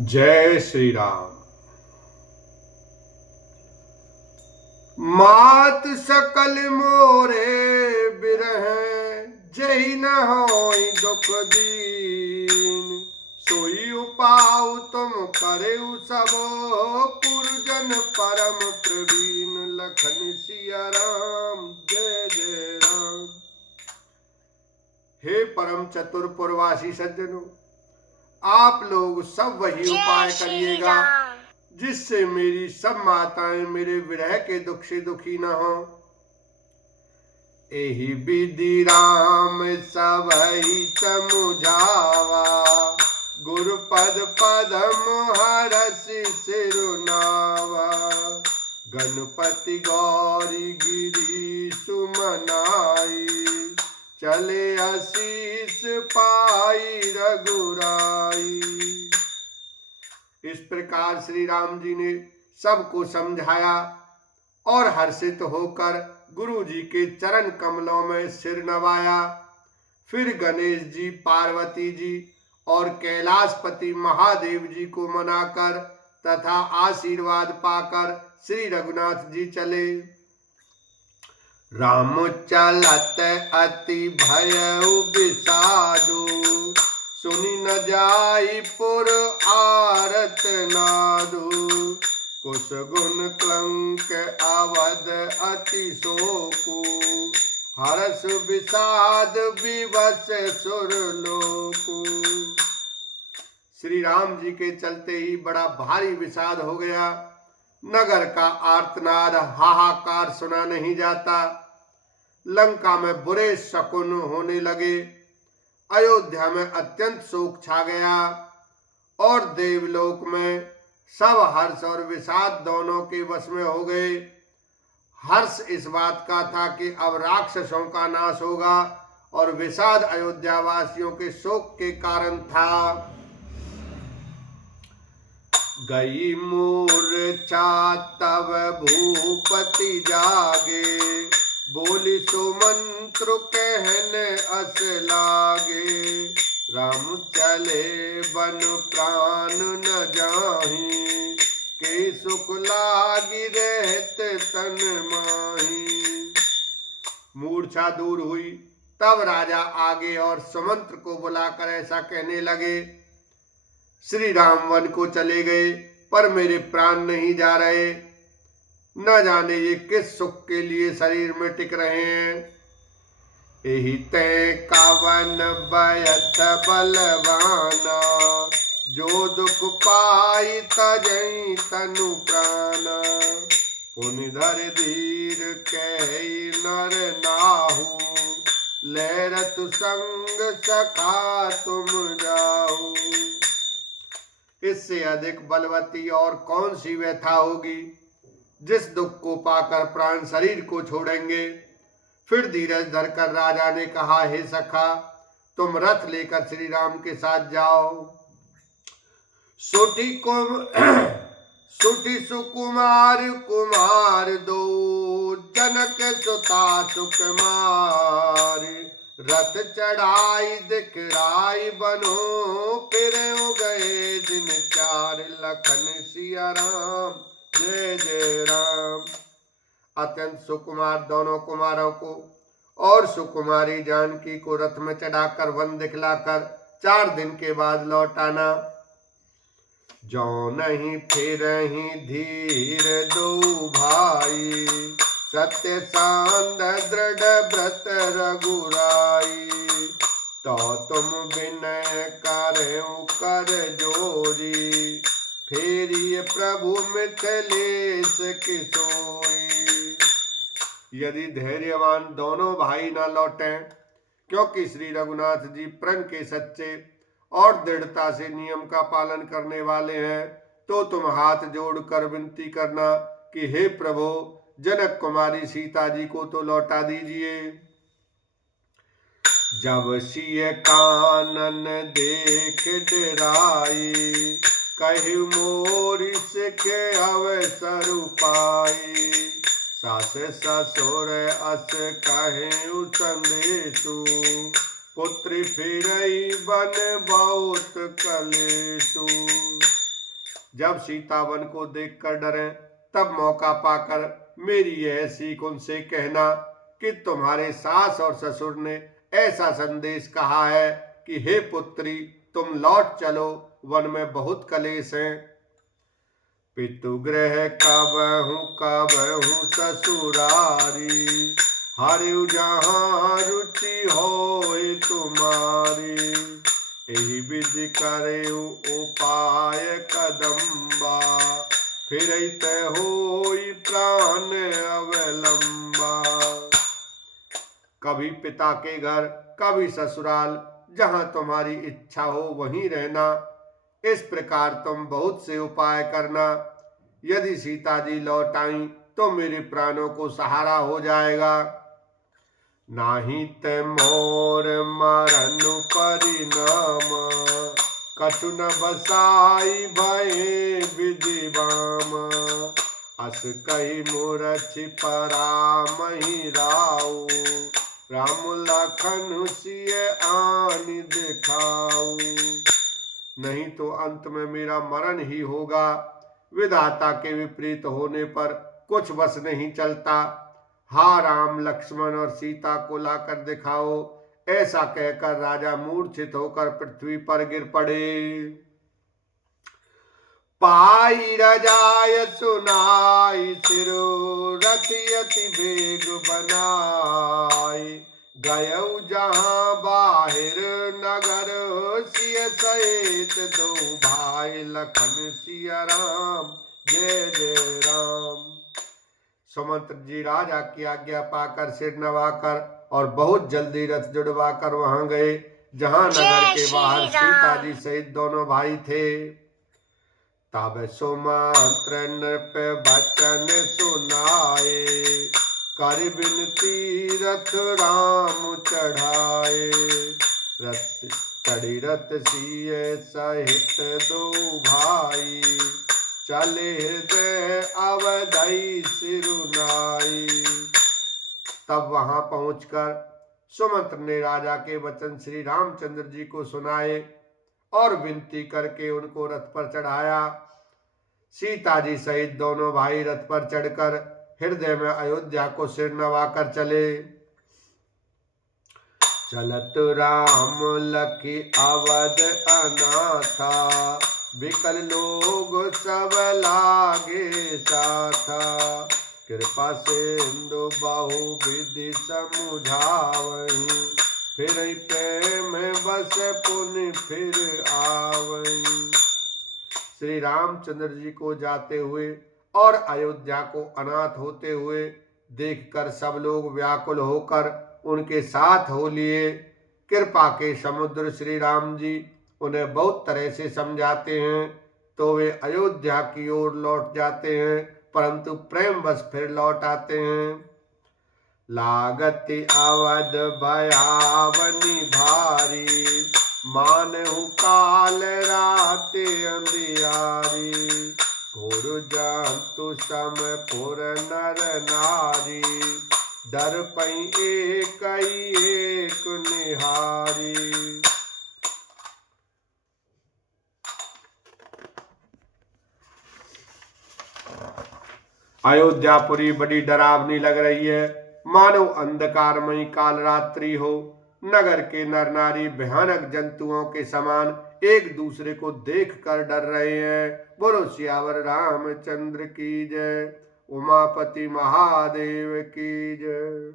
जय श्री राम। मात सकल मोरे बिरह जही न होई दुख दीन, सोई उपाउ तुम करेउ सबो पुरजन परम प्रवीण। लखन सिया राम जय जय राम। हे परम चतुर पुरवासी सज्जनों, आप लोग सब वही उपाय करिएगा जिससे मेरी सब माताएं मेरे विरह के दुख से दुखी न हो। एहि विधि राम सबहि समुझावा, गुरुपद पदम हरसि सिरुनावा। गणपति गौरी गिरी सुमनाई, चले आशीष पाई रघुराई। इस प्रकार श्री राम जी ने सबको समझाया और हर्षित होकर गुरु जी के चरण कमलों में सिर नवाया। फिर गणेश जी, पार्वती जी और कैलाशपति महादेव जी को मनाकर तथा आशीर्वाद पाकर श्री रघुनाथ जी चले। राम चलत अति भयउ विषादु, सुनि न जाई पुर आरत नादु। कुश गुण क्लंक अवध अति शोकु, हर्ष विषाद विवश सुरलोकु। श्री राम जी के चलते ही बड़ा भारी विषाद हो गया। नगर का आर्तनाद हाहाकार सुना नहीं जाता। लंका में बुरे शकुन होने लगे। अयोध्या में अत्यंत शोक छा गया और देवलोक में सब हर्ष और विषाद दोनों के वश में हो गए। हर्ष इस बात का था कि अब राक्षसों का नाश होगा और विषाद अयोध्या वासियों के शोक के कारण था। गई मूर्छा तब भूपति जागे, बोली सो मंत्र कहने अस लागे। राम चले बन प्राण न जाही, के सुख लागी रहत तन माही। मूर्छा दूर हुई तब राजा आगे और सुमंत्र को बुलाकर ऐसा कहने लगे, श्री राम वन को चले गए पर मेरे प्राण नहीं जा रहे। न जाने ये किस सुख के लिए शरीर में टिक रहे हैं। एहि तै कावन बयथ बलवाना, जो दुख पाई तजई तनु प्राण। पुनि धर धीर कहि नर नाहु, लहरत संग सखा तुम जाहु। इससे अधिक बलवती और कौन सी व्यथा होगी जिस दुख को पाकर प्राण शरीर को छोड़ेंगे। फिर धीरज धरकर राजा ने कहा, हे सखा, तुम रथ लेकर श्री राम के साथ जाओ। सुटी सुकुमार कुमार दो, जनक सुता सुकुमार। रथ चढ़ाई दिखराई बनो, फिर गए दिन चार। लखन सिया राम जय जय राम। अत्यंत सुकुमार दोनों कुमारों को और सुकुमारी जानकी को रथ में चढ़ाकर वन दिखलाकर 4 दिन के बाद लौट आना। जो नहीं फिर ही धीर दो भाई, सत्य सांद दृढ़ व्रत रघुराई। तो तुम विनय करें कर जोरी, फेरिए प्रभु मिथिलेश किशोरी। यदि धैर्यवान दोनों भाई न लौटें, क्योंकि श्री रघुनाथ जी प्रण के सच्चे और दृढ़ता से नियम का पालन करने वाले हैं, तो तुम हाथ जोड़कर विनती करना कि हे प्रभु, जनक कुमारी सीता जी को तो लौटा दीजिए। जब सिय कानन देख डराई, कहु मोरि सिखे अवसर पाई। सास ससुर अस कहु संदेशु, पुत्री फिरई बन बहुत कलेशु। जब सीता वन को देखकर डरे तब मौका पाकर मेरी यह सीख उनसे कहना कि तुम्हारे सास और ससुर ने ऐसा संदेश कहा है कि हे पुत्री, तुम लौट चलो, वन में बहुत कलेश हैं। पितुगृह कबहू ससुरारी, हरिउ जहाँ रुचि होए तुम्हारी। एहि विधि करेउ उपाय कदम्बा, फिरत होई प्राण अवलंबा। कभी पिता के घर, कभी ससुराल, जहाँ तुम्हारी इच्छा हो वहीं रहना। इस प्रकार तुम बहुत से उपाय करना। यदि सीता जी लौट आई तो मेरे प्राणों को सहारा हो जाएगा। नाही ते मोर मरन परिणाम, कछु न बसाई भये विधि बाम। अस कही मूरछि परामहि राऊ, राम लखन सिय आनि दिखाऊ। नहीं तो अंत में मेरा मरण ही होगा। विधाता के विपरीत होने पर कुछ बस नहीं चलता। हा राम, लक्ष्मण और सीता को लाकर दिखाओ। ऐसा कहकर राजा मूर्छित होकर पृथ्वी पर गिर पड़े। पाई रजाय सुनाई सिरो, रति अति वेग बनाई। गयऊ जहाँ बाहिर नगर, सिय सहित दो भाई, लखन सिया राम जय जय राम। सुमंत्र जी राजा की आज्ञा पाकर सिर नवाकर और बहुत जल्दी रथ जुड़वाकर वहां गए जहां नगर के बाहर सीता जी सहित दोनों भाई थे। तब सुमंत्र नृप बचन सुनाए, कर बिनती रथ राम चढ़ाए। रथ चढ़ी रथ सिय सहित दो भाई, चले हृदय अवधई सिरुनाई। तब वहां पहुंचकर सुमंत्र ने राजा के वचन श्री रामचंद्र जी को सुनाए और विनती करके उनको रथ पर चढ़ाया। सीता जी सहित दोनों भाई रथ पर चढ़कर हृदय में अयोध्या को सिर नवाकर चले। चलत राम लखी अवध अनाथा, विकल लोग सब लागे साथा। कृपा सिंधु बहु विधि समुझावहीं, फिर प्रेम बस पुनि फिर आवहीं। श्री रामचंद्र जी को जाते हुए और अयोध्या को अनाथ होते हुए देखकर सब लोग व्याकुल होकर उनके साथ हो लिए। कृपा के समुद्र श्री राम जी उन्हें बहुत तरह से समझाते हैं तो वे अयोध्या की ओर लौट जाते हैं, परंतु प्रेम बस फिर लौट आते हैं। लागति अवध भयावनी भारी, मानहु काल रात अंधियारी। घोर जंतु सम पुर नर नारी, डर पई एक निहारी। अयोध्यापुरी बड़ी डरावनी लग रही है, मानो अंधकारमयी काल रात्रि हो। नगर के नर नारी भयानक जंतुओं के समान एक दूसरे को देखकर डर रहे हैं। बोलो सियावर रामचंद्र की जय, उमापति महादेव की जय।